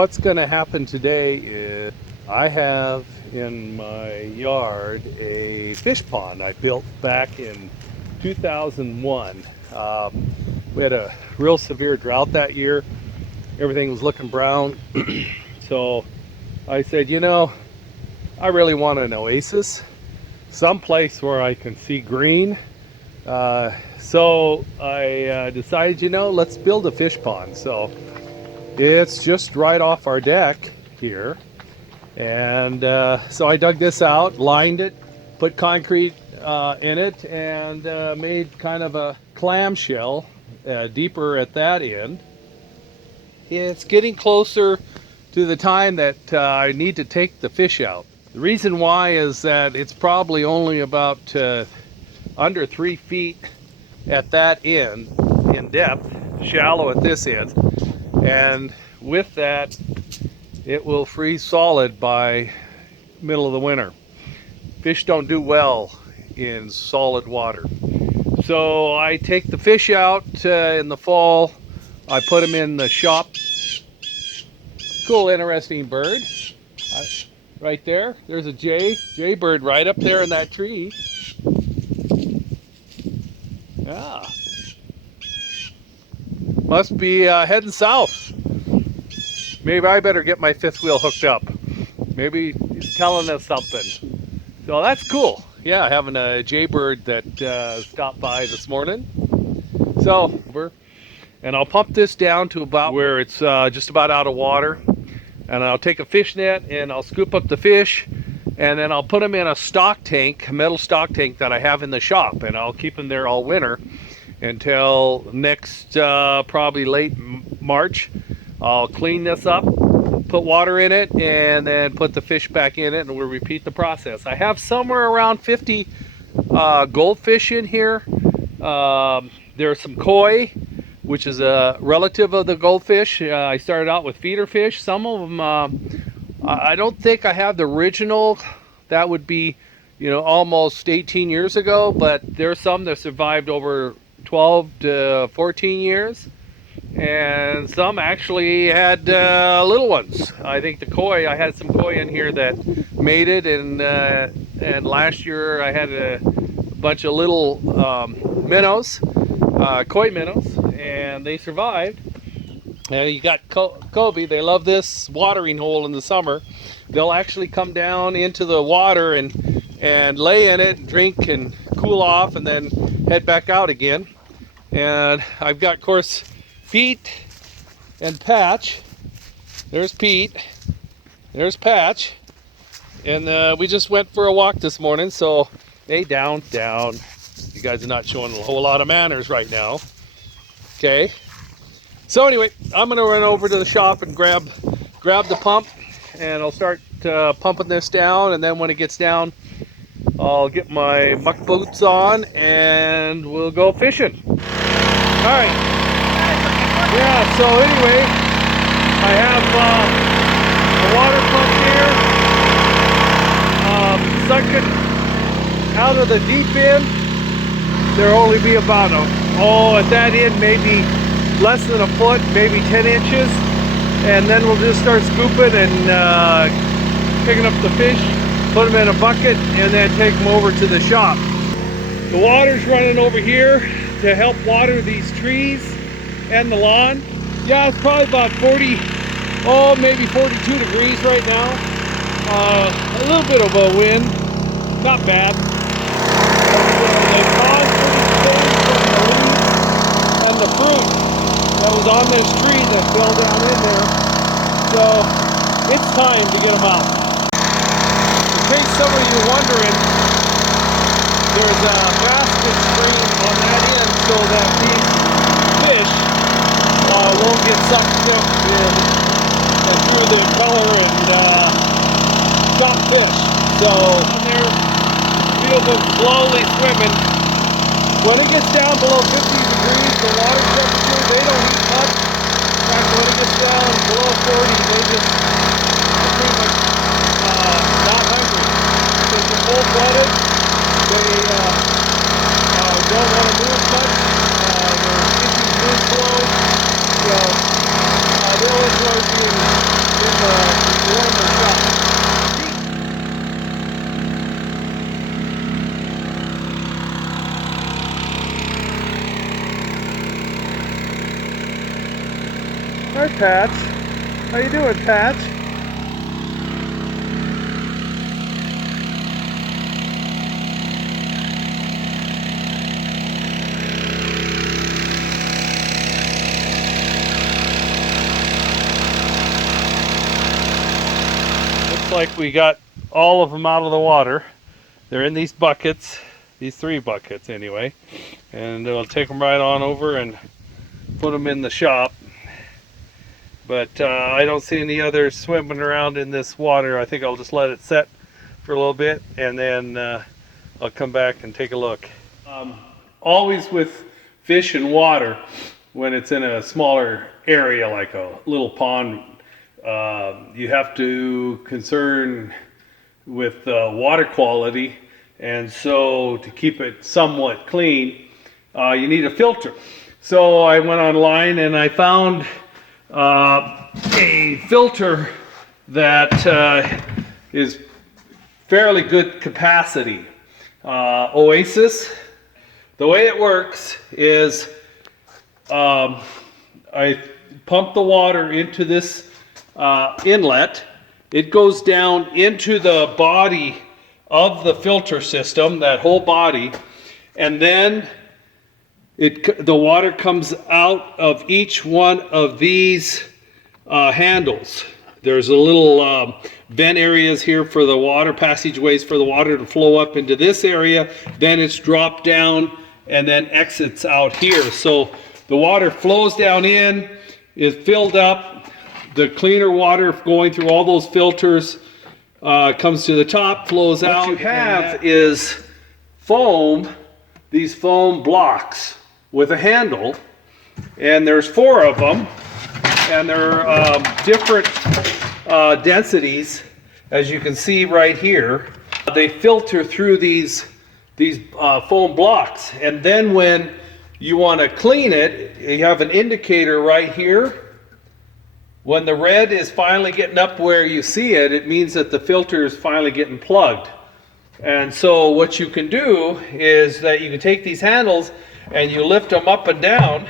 what's going to happen today is I have in my yard a fish pond I built back in 2001. We had a real severe drought that year. Everything was looking brown. So I said, I really want an oasis, someplace where I can see green. So I decided, let's build a fish pond. So it's just right off our deck here. And so I dug this out, lined it, put concrete in it, and made kind of a clamshell deeper at that end. It's getting closer to the time that I need to take the fish out. The reason why is that it's probably only about under 3 feet at that end in depth, shallow at this end, and with that it will freeze solid by middle of the winter. Fish don't do well in solid water. So I take the fish out in the fall. I put them in the shop. Cool, interesting bird. Right there. There's a jay bird right up there in that tree. Yeah. Must be heading south. Maybe I better get my fifth wheel hooked up. Maybe he's telling us something. So that's cool. Yeah, having a jaybird that stopped by this morning. So, and I'll pump this down to about where it's just about out of water. And I'll take a fish net and I'll scoop up the fish. And then I'll put them in a stock tank, a metal stock tank that I have in the shop. And I'll keep them there all winter until next probably late March. I'll clean this up, put water in it, and then put the fish back in it, and we'll repeat the process. I have somewhere around 50 goldfish in here. There are some koi, which is a relative of the goldfish. I started out with feeder fish. Some of them, I don't think I have the original. That would be, almost 18 years ago, but there are some that survived over 12 to 14 years. And some actually had little ones. I think the koi, I had some koi in here that mated, and last year I had a bunch of little minnows, koi minnows, and they survived. You got Kobe, they love this watering hole in the summer. They'll actually come down into the water and lay in it, and drink and cool off, and then head back out again. And I've got, of course, Pete and Patch. There's Pete. There's Patch. And we just went for a walk this morning. So, hey, down. You guys are not showing a whole lot of manners right now. Okay. So anyway, I'm going to run over to the shop and grab the pump. And I'll start pumping this down. And then when it gets down, I'll get my muck boots on and we'll go fishing. All right. Yeah, so anyway, I have a water pump here, sucking out of the deep end. There'll only be about at that end, maybe less than a foot, maybe 10 inches. And then we'll just start scooping and picking up the fish, put them in a bucket, and then take them over to the shop. The water's running over here to help water these trees and the lawn. Yeah, it's probably about 40, maybe 42 degrees right now. A little bit of a wind, not bad. The pond's pretty from the leaves and the fruit that was on this tree that fell down in there. So it's time to get them out. In case some of you are wondering, there's a basket stream on that end so that these fish won't get sucked up through the color and stop fish. So on there, feel them slowly swimming. When it gets down below 50 degrees, the water temperature, they don't eat much. In fact, when it gets down below 40, they just are pretty much not hungry. Because they're full-blooded, they don't want to move much. Their kidneys move slow. So they'll enjoy being Hi, Patch. How you doing, Patch? Looks like we got all of them out of the water. They're in these buckets, these 3 buckets anyway, and I'll take them right on over and put them in the shop. But I don't see any others swimming around in this water. I think I'll just let it set for a little bit, and then I'll come back and take a look. Always with fish and water, when it's in a smaller area like a little pond, you have to concern with water quality, and so to keep it somewhat clean, you need a filter. So I went online and I found a filter that is fairly good capacity. Oasis. The way it works is I pump the water into this inlet. It goes down into the body of the filter system, that whole body, and then the water comes out of each one of these handles. There's a little vent areas here for the water, passageways for the water to flow up into this area. Then it's dropped down and then exits out here. So the water flows down in, is filled up. The cleaner water going through all those filters comes to the top, flows out. What you have is foam, these foam blocks with a handle, and there's 4 of them, and they're different densities, as you can see right here. They filter through these foam blocks, and then when you want to clean it, you have an indicator right here. When the red is finally getting up where you see it, it means that the filter is finally getting plugged. And so what you can do is that you can take these handles and you lift them up and down,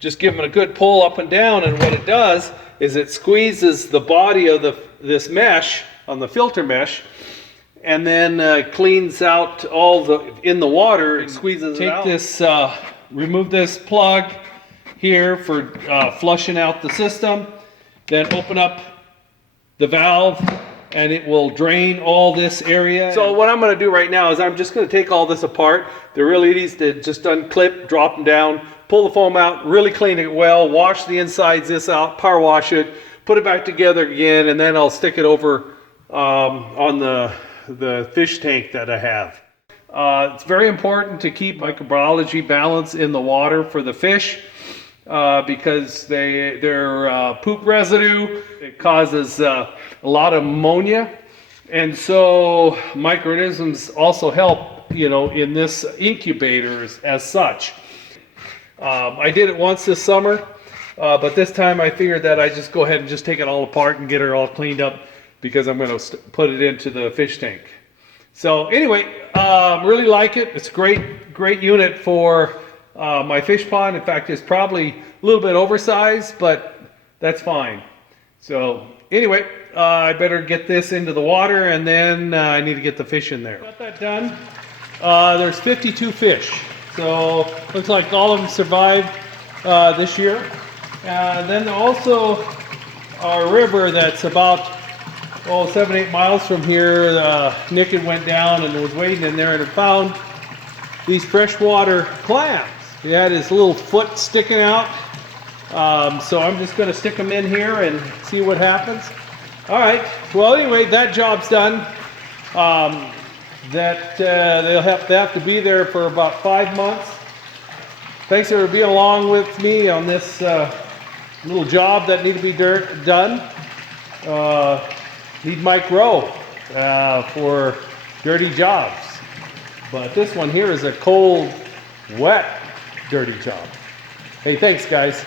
just give them a good pull up and down, and what it does is it squeezes the body of this mesh, on the filter mesh, and then cleans out all in the water, it squeezes it out. Take this, remove this plug here for flushing out the system, then open up the valve and it will drain all this area. So what I'm going to do right now is I'm just going to take all this apart. They're really easy to just unclip, drop them down, pull the foam out, really clean it well, wash the insides this out, power wash it, put it back together again, and then I'll stick it over on the fish tank that I have. It's very important to keep microbiology balance in the water for the fish because their poop residue, it causes a lot of ammonia, and so microorganisms also help, you know, in this incubators as such. I did it once this summer, but this time I figured that I'd just go ahead and just take it all apart and get it all cleaned up because I'm going to put it into the fish tank. So anyway, really like it. It's a great unit for my fish pond. In fact, it's probably a little bit oversized, but that's fine. So anyway, I better get this into the water, and then I need to get the fish in there. Got that done. There's 52 fish. So looks like all of them survived this year. Then also a river that's about 7-8 miles from here. Nick had went down and was wading in there and had found these freshwater clams. He had his little foot sticking out. So I'm just going to stick them in here and see what happens. All right. Well, anyway, that job's done. They'll have to be there for about 5 months. Thanks for being along with me on this little job that needs to be done. Need Mike Rowe for dirty jobs. But this one here is a cold, wet, dirty job. Hey, thanks, guys.